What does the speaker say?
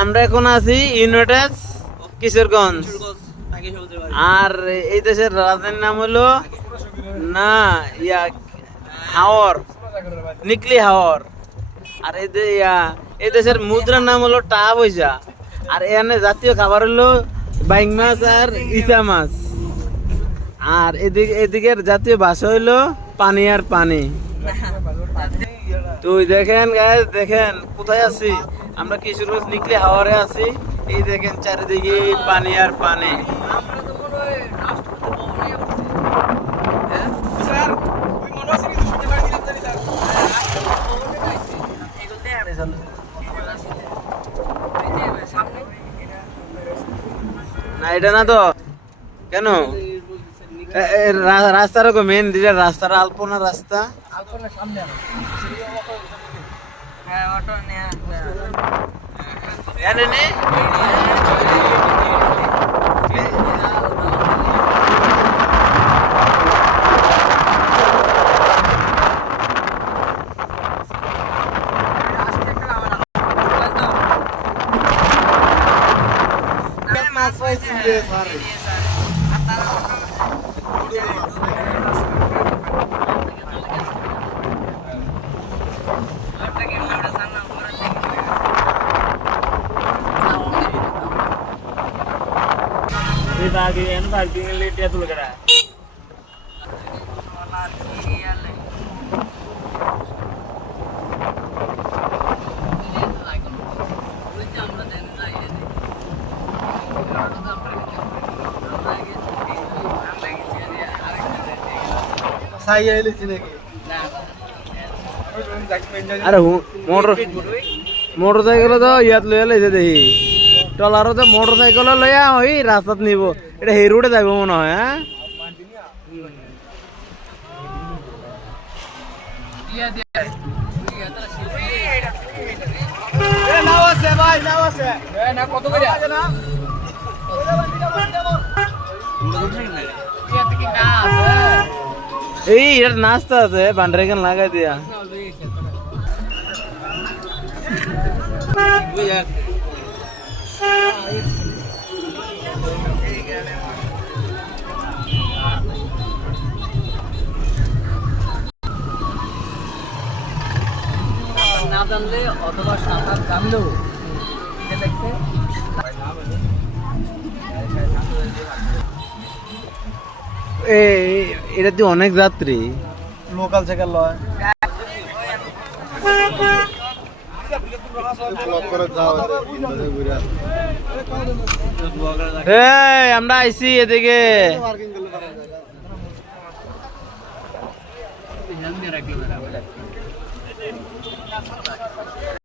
আমরা এখন আছি ইউনাইটেড কিশোরগঞ্জ, আর এই দেশের রাজধানীর নাম হলো না হাওর, নিকলি হাওর। আর এই দেশের মুদ্রার নাম হলো টাকা পয়সা। আর এখানে জাতীয় খাবার হলো বাইং মাছ আর ইচা মাছ। আর এদিকের জাতীয় ভাষা হইলো পানি আর পানি। তুই দেখেন গাইস, দেখেন কোথায় আছি আমরা, কিশোরগঞ্জ নিকলি হাওয়ারে আছি। এই দেখেন চারিদিকে পানি আর পানি। না এটা না তো কেন রাস্তার মেন দিকে রাস্তার আলপনা রাস্তা আরে মোটর সাইকেল তো ইয়াত লইয়া লাইছে দেখি, টলারও তো মোটর সাইকেল লইয়া ওই রাস্তাত নিব। এটা সেই রোডে যাইব মনে হয়। হ্যাঁ এই এর নাস্তা আছে বান্ডারিখান লাগাই দিয়া। না জানলে অথবা সাঁতার জানলেও এটা তো অনেক যাত্রী লোকাল সাইকেল লয়। আমরা আইছি এদিকে।